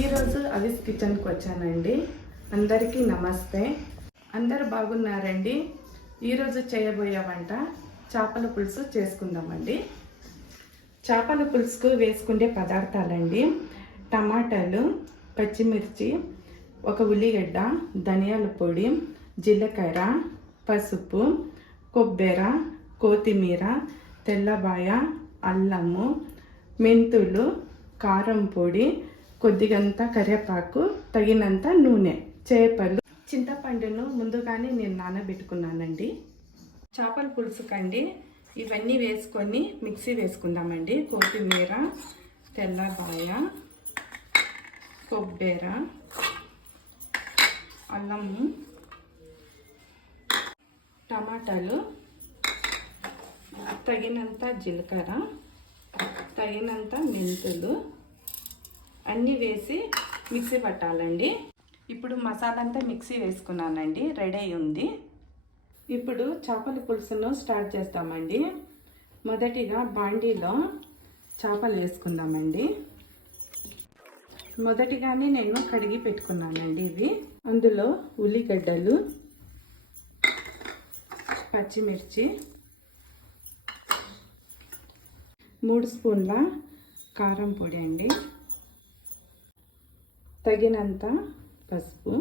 ఈరోజు అవిస్ కిచెన్కి వచ్చానండి. అందరికీ నమస్తే. అందరు బాగున్నారండి. ఈరోజు చేయబోయే వంట చేపల పులుసు చేసుకుందామండి. చేపల పులుసుకు వేసుకునే పదార్థాలండి: టమాటాలు, పచ్చిమిర్చి, ఒక ఉల్లిగడ్డ, ధనియాల పొడి, జీలకర్ర, పసుపు, కొబ్బరి, కొత్తిమీర, తెల్లబాయ, అల్లము, మెంతులు, కారం పొడి, కొద్దిగంత కరివేపాకు, తగినంత నూనె, చేపలు, చింతపండును ముందుగానే నేను నానబెట్టుకున్నానండి. చేపల పులుసుకండి ఇవన్నీ వేసుకొని మిక్సీ వేసుకుందామండి. కొత్తిమీర, తెల్లబాయ, కొబ్బరి, అల్లము, టమాటాలు, తగినంత జీలకర్ర, తగినంత మెంతులు అన్నీ వేసి మిక్సీ పట్టాలండి. ఇప్పుడు మసాలా అంతా మిక్సీ వేసుకున్నానండి, రెడీ అయి ఉంది. ఇప్పుడు చేపల పులుసును స్టార్ట్ చేస్తామండి. మొదటిగా బాండీలో చేపలు వేసుకుందామండి. మొదటిగానే నేను కడిగి పెట్టుకున్నానండి ఇవి. అందులో ఉల్లిగడ్డలు, పచ్చిమిర్చి, 3 స్పూన్ల కారం పొడి అండి, తగినంత పసుపు,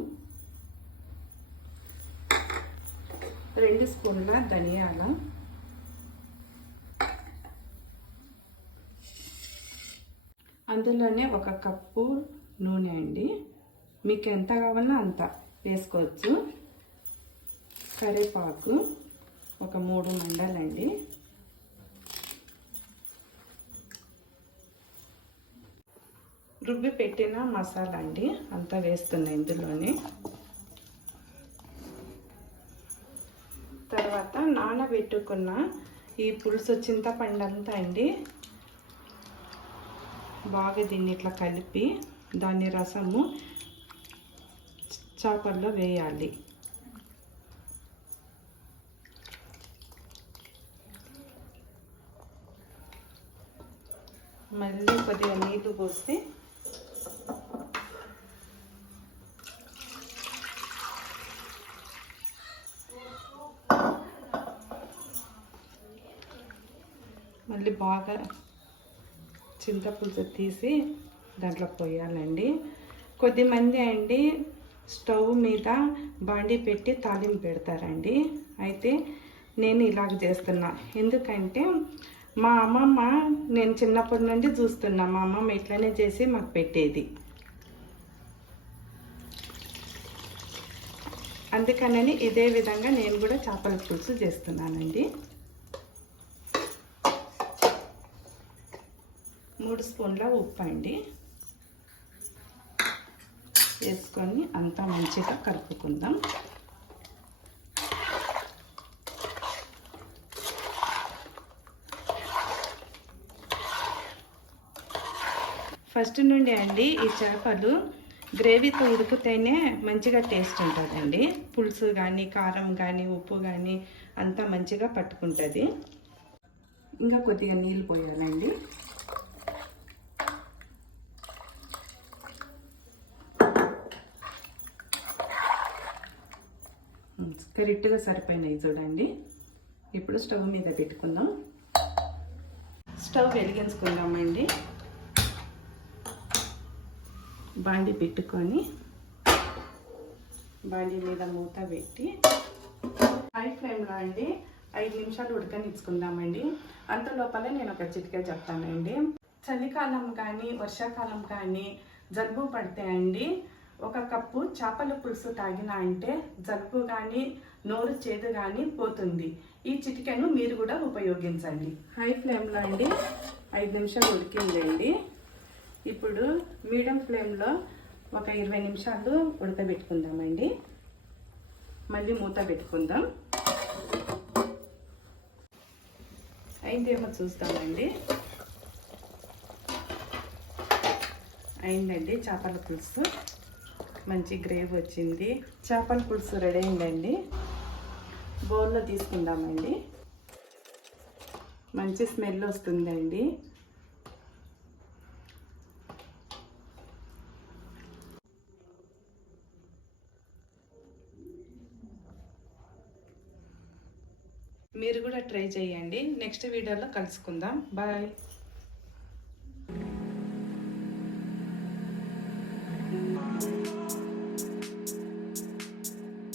2 స్పూన్ల ధనియాల, అందులోనే 1 కప్పు నూనె అండి. మీకు ఎంత కావాలో అంత వేసుకోవచ్చు. కరివేపాకు ఒక 3 మండలండి. రుబ్బి పెట్టిన మసాలా అండి అంతా వేస్తున్నా ఇందులోనే. తర్వాత నానబెట్టుకున్న ఈ పులుసు చింతపండు అంతా అండి బాగా దీన్ని ఇట్లా కలిపి దాని రసము చేపల్లో వేయాలి. మళ్ళీ కొద్దిగా నీళ్లు పోసి మళ్ళీ బాగా చింతపులుసు తీసి దాంట్లో పోయాలండి. కొద్దిమంది అండి స్టవ్ మీద బాండీ పెట్టి తాలింపు పెడతారండి. అయితే నేను ఇలాగ చేస్తున్నా. ఎందుకంటే మా అమ్మమ్మ, నేను చిన్నప్పటి నుండి చూస్తున్నా, మా అమ్మమ్మ ఇట్లనే చేసి మాకు పెట్టేది. అందుకనని ఇదే విధంగా నేను కూడా చేపల పులుసు చేస్తున్నానండి. 3 స్పూన్ల ఉప్పు అండి వేసుకొని అంతా మంచిగా కలుపుకుందాం. ఫస్ట్ నుండి అండి ఈ చేపలు గ్రేవీతో ఉడికితేనే మంచిగా టేస్ట్ ఉంటుందండి. పులుసు కానీ, కారం కానీ, ఉప్పు కానీ అంతా మంచిగా పట్టుకుంటుంది. ఇంకా కొద్దిగా నీళ్ళు పోయాలండి. కరెక్ట్గా సరిపోయినాయి చూడండి. ఇప్పుడు స్టవ్ మీద పెట్టుకుందాం. స్టవ్ వెలిగించుకుందామండి. బాండీ పెట్టుకొని బాండీ మీద మూత పెట్టి హై ఫ్లేమ్లో అండి 5 నిమిషాలు ఉడకనిచ్చుకుందామండి. అంత లోపల నేను ఒక చిట్కా చెప్తానండి. చలికాలం కానీ, వర్షాకాలం కానీ జలుబు పడితే అండి 1 కప్పు చేపల పులుసు తాగినా అంటే జలుబు కానీ, నోరు చేదు కానీ పోతుంది. ఈ చిటికెను మీరు కూడా ఉపయోగించండి. హై ఫ్లేమ్లో అండి 5 నిమిషాలు ఉడికిందండి. ఇప్పుడు మీడియం ఫ్లేమ్లో ఒక 20 నిమిషాలు ఉడకబెట్టుకుందామండి. మళ్ళీ మూత పెట్టుకుందాం. అయిందేమో చూస్తామండి. అయిందండి చేపల పులుసు. మంచి గ్రేవీ వచ్చింది. చేపల పులుసు రెడీ అయిందండి. బౌల్లో తీసుకుందామండి. మంచి స్మెల్ వస్తుందండి. మీరు కూడా ట్రై చేయండి. నెక్స్ట్ వీడియోలో కలుసుకుందాం. బాయ్.